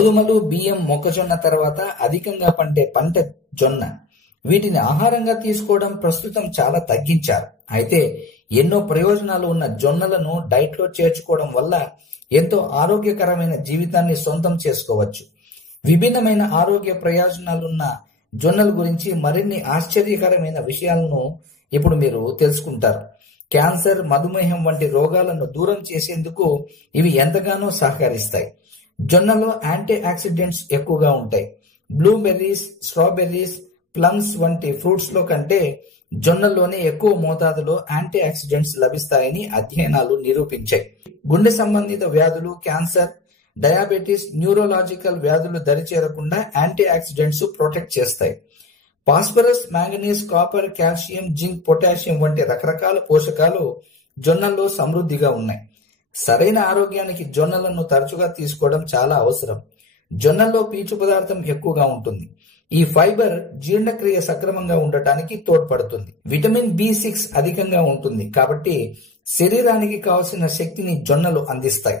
గోధుమలు, బియ్యం, మొక్కజొన్న తర్వాత అధికంగా పండే పంట జొన్న. వీటిని ఆహారంగా తీసుకోవడం ప్రస్తుతం చాలా తగ్గించారు. అయితే ఎన్నో ప్రయోజనాలు ఉన్న జొన్నలను డైట్ లో చేర్చుకోవడం వల్ల ఎంతో ఆరోగ్యకరమైన జీవితాన్ని సొంతం చేసుకోవచ్చు. విభిన్నమైన ఆరోగ్య ప్రయోజనాలున్న జొన్నల గురించి మరిన్ని ఆశ్చర్యకరమైన విషయాలను ఇప్పుడు మీరు తెలుసుకుంటారు. క్యాన్సర్, మధుమేహం వంటి రోగాలను దూరం చేసేందుకు ఇవి ఎంతగానో సహకరిస్తాయి. జొన్నలో యాంటీ ఆక్సిడెంట్స్ ఎక్కువగా ఉంటాయి. బ్లూబెర్రీస్, స్ట్రాబెర్రీస్, ప్లమ్స్ వంటి ఫ్రూట్స్ లో కంటే జొన్నల్లోనే ఎక్కువ మోతాదులో యాంటీ ఆక్సిడెంట్స్ లభిస్తాయని అధ్యయనాలు నిరూపించాయి. గుండె సంబంధిత వ్యాధులు, క్యాన్సర్, డయాబెటీస్, న్యూరోలాజికల్ వ్యాధులు దరిచేరకుండా యాంటీ ఆక్సిడెంట్స్ ప్రొటెక్ట్ చేస్తాయి. Phosphorus, manganese, copper, calcium, zinc, potassium వంటి రకరకాల పోషకాలు జొన్నల్లో సమృద్ధిగా ఉన్నాయి. సరైన ఆరోగ్యానికి జొన్నలను తరచుగా తీసుకోవడం చాలా అవసరం. జొన్నల్లో పీచు పదార్థం ఎక్కువగా ఉంటుంది. ఈ ఫైబర్ జీర్ణక్రియ సక్రమంగా ఉండటానికి తోడ్పడుతుంది. విటమిన్ B6 అధికంగా ఉంటుంది కాబట్టి శరీరానికి కావలసిన శక్తిని జొన్నలు అందిస్తాయి.